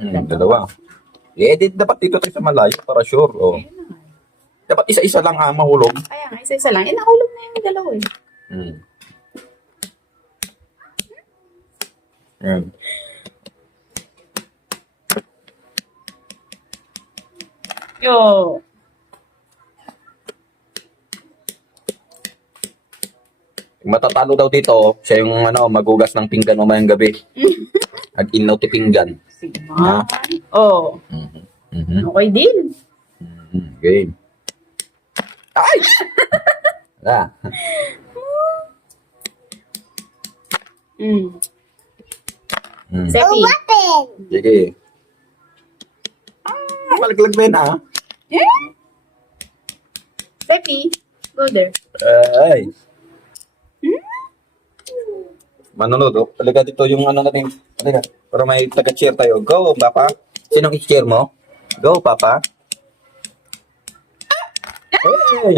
Oy, Dalawa. I-edit dapat dito tayo sa malayo para sure. Oh. Ayun na nga. Dapat isa-isa lang mahulog. Kaya nga, isa-isa lang. Eh, nahulog na yung dalawa eh. Yan. Yo. Matatalo daw dito, siya yung magugas ng pinggan mamayang gabi. Ag-inaw ti pinggan. Sige nga. Oh. Okay din. Game. Ay! Ah. Sepi. Sige. Malaglag ba yun Sepi. Go there. Ay. Manunod, talaga dito yung natin. Talaga, para may taga-cheer tayo. Go, Papa. Sinong i-cheer mo? Go, Papa. Hey!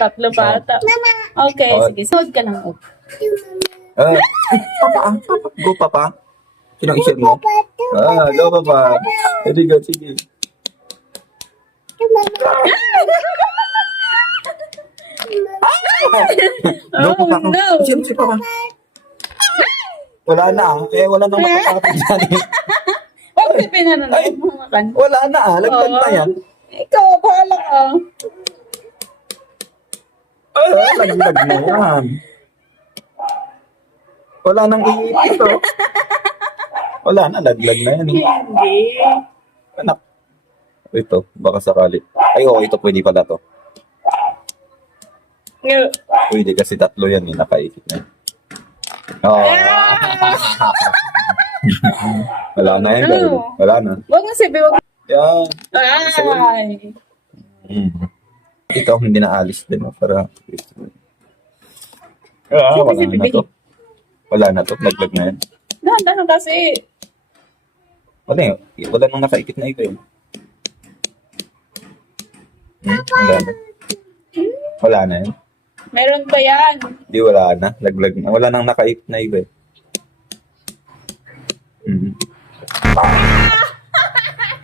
Tatlo bata. Okay, Oh. sige. Sunod ka lang. Papa. Go, Papa. Sinong i-cheer mo? Go, Papa. Sige, go, sige. Go, Papa. Oh, no. I-cheer mo si Papa. Wala na wala nang makakapit dyan Huwag ka pinanonood mo makan. Wala na laglag na yan. Ikaw, bahala ka. Laglag na yan. Wala nang iipit Wala na, laglag na yan. Hindi. Anak. Ito, baka sakali. Ay, ito pwede pala to. Pwede kasi tatlo yan nakaikit na yan. Wala na yan, girl. Wala na. Huwag na sabi, huwag. Yan. Ay. Ito, hindi na alis din. Para... wala na to. Wala na to. Laglag na yan. Dahan-dahan kasi. Wala yun. Wala nang nakaikit na ito yun. Wala na. Wala na yun. Meron pa yan. Di wala na. Laglag na. Wala nang nakaikit na iba eh.